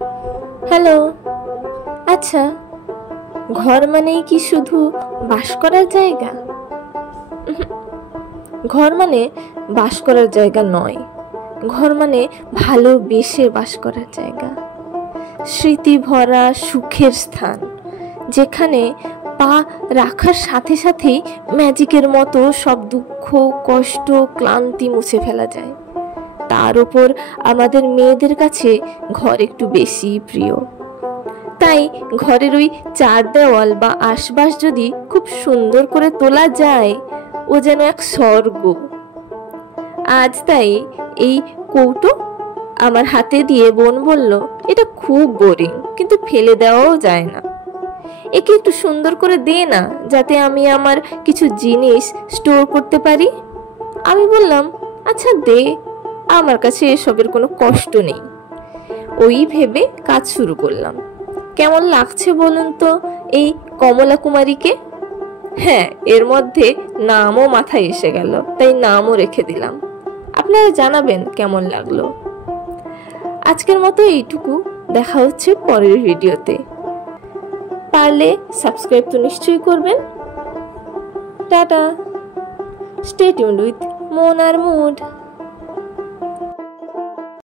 Hello. আচ্ছা, ঘর মানেই কি শুধু বাস করার জায়গা? ঘর মানে বাস করার জায়গা নয়। ঘর মানে ভালোবেসে বাস করার জায়গা, স্মৃতি ভরা সুখের স্থান, যেখানে পা রাখার সাথে সাথেই ম্যাজিকের মতো সব দুঃখ, কষ্ট, ক্লান্তি মুছে ফেলা যায়। তার উপর আমাদের মেয়েদের কাছে ঘর একটু বেশি প্রিয়। তাই ঘরের ওই চার দেওয়াল বা আশপাশ যদি খুব সুন্দর করে তোলা যায়, ও যেন এক স্বর্গ। আজ তাই এই কৌটো আমার হাতে দিয়ে বোন বলল, এটা খুব বোরিং, কিন্তু ফেলে দেওয়াও যায় না। একে একটু সুন্দর করে দে না, যাতে আমি আমার কিছু জিনিস স্টোর করতে পারি। আমি বললাম, আচ্ছা দে, আমার কাছে এসবের কোনো কষ্ট নেই। ওই ভেবে কাজ শুরু করলাম। কেমন লাগছে বলুন তো এই কমলা কুমারীকে? হ্যাঁ, এর মধ্যে নামও মাথায় এসে গেল, তাই নামও রেখে দিলাম। আপনারা জানাবেন কেমন লাগলো। আজকের মতো এইটুকু, দেখা হচ্ছে পরের ভিডিওতে। পারলে সাবস্ক্রাইব তো নিশ্চয়ই করবেন। টাটা। স্টে টিউনড উইথ মন আর মুড।